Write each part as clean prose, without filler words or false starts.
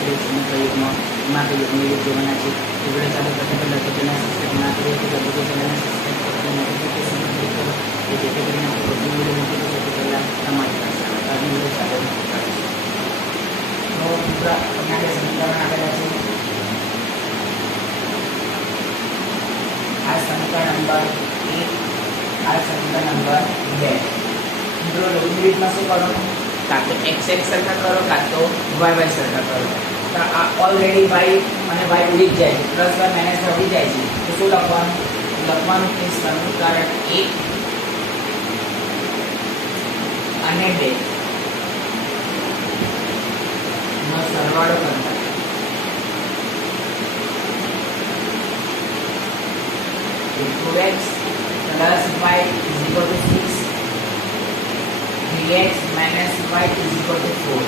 સુરેખ સમીકરણ માં કે યુગની યુગ જોવાના છે એ વિડીયો ચાલુ કરતા પહેલાં તો ચેનલ સબસ્ક્રાઈબ ના કરીએ તો જલ્દી ચેનલને સબસ્ક્રાઈબ કરી નોટિફિકેશન ક્લિક કરો કે જેથી કરીને આપણે કોઈ વિડીયો મૂકી તો સૌથી પહેલાં તમારી પાસે આવે તો આજનો વિડીયો ચાલુ કરીશું. તો મિત્રો અહીંયા જે સમીકરણ આપેલા છે આ સમીકરણ નંબર 1 આ સમીકરણ નંબર 2 મિત્રો લઘુની રીતમાં શું કરવાનું કાં તો x સરખા કરો કાં તો y સરખા કરો. તો આ ઓલરેડી y અને y ઉડી જ જાય છે પ્લસ y માઇનસ ઉડી જાય છે તો શું લખવાનું કે સમીકરણ 1 અને 2 નો સરવાળો કરતા 2x plus y is equal to 6 3x minus y is equal to 4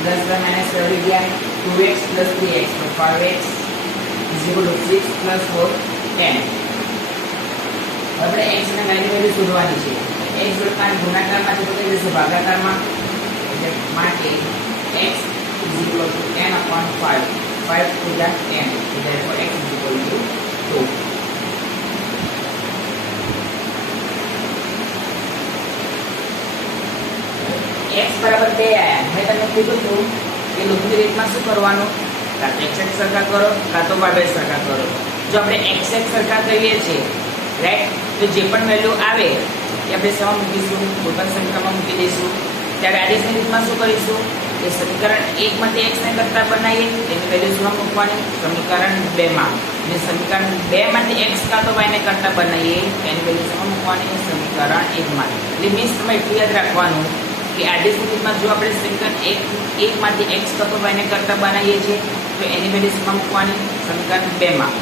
plus y minus કરી ગયા 2x plus 3x તો 5x is equal to 6 plus 4 10. આપણે x અને y ની વેલ્યુ શોધવાની છે. x બરાબર ગુણાકારમાં છે તો કઈ જશે ભાગાકારમાં એટલે માટે x is equal to 10 upon 5 5 to the 10 so therefore x is equal to 2. x બરાબર 2 આયા મેં તમને કીધું હતું કે લઘુની રીતમાં શું કરવાનું કાં તો x સરખા કરો કાં તો y સરખા કરો. જો આપણે x સરખા કરીએ છીએ રાઈટ તો જે પણ વેલ્યુ આવે એ આપણે શેમાં મૂકીશું કોઈપણ સમીકરણમાં મૂકી દઈશું. ત્યારે આદેશની રીતમાં શું કરીશું કે સમીકરણ 1 માંથી x ને કરતા બનાવીએ તેની વેલ્યુ શેમાં મૂકવાની સમીકરણ 2 માં અને સમીકરણ 2 માંથી x કાં તો y ને કરતા બનાવીએ તેની વેલ્યુ શેમાં મૂકવાની સમીકરણ 1 માં. એટલે મીન્સ તમે એટલું યાદ રાખવાનું કે આદેશની રીતમાં જો આપણે સમીકરણ 1 માંથી x કાં તો y ને કરતા બનાવીએ છીએ તો એની વેલ્યુ શેમાં મૂકવાની સમીકરણ 2 માં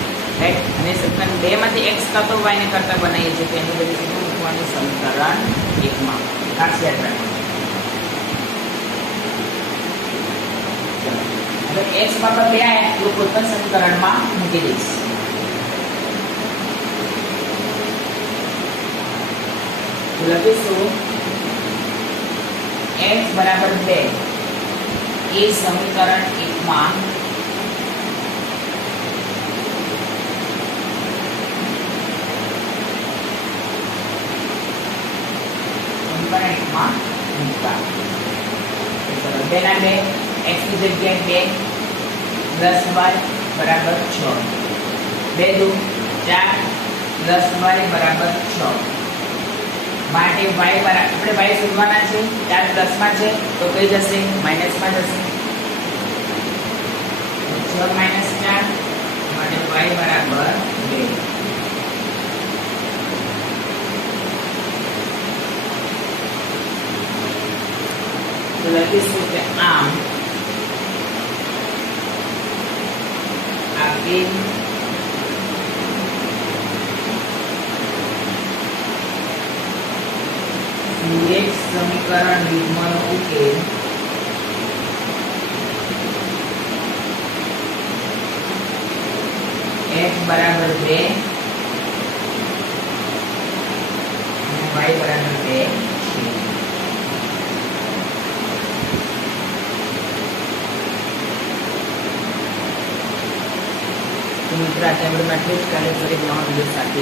રાઈટ અને સમીકરણ 2 માંથી x કાં તો y ને કરતા બનાવીએ છીએ તો એની વેલ્યુ શેમાં મૂકવાની સમીકરણ 1 માં. ખાસ યાદ રાખવાનું. तो x बराबर 2 आया तो कोઈપણ સમીકરણમાં મૂકી દઈશ. તો લખીશું x બરાબર 2 એ સમીકરણ 1 માં મૂકવા. તો 2 ના 2 x की जगह 2 प्लस y बराबर 6 2 2 4 प्लस y बराबर 6 માટે y બરાબર આપણે y શોધવાના છે 4 પ્લસ માં છે તો કઈ જશે માઈનસ માં જશે 6 માઈનસ 4 માટે y બરાબર 2. તો લખીશું કે આમ આપેલ સુરેખ સમીકરણ યુગ્મનો ઉકેલ x બરાબર 2 અને y બરાબર 2 છે. तो मित्र आज हम लोग काले फरी नवा वीडियो साथ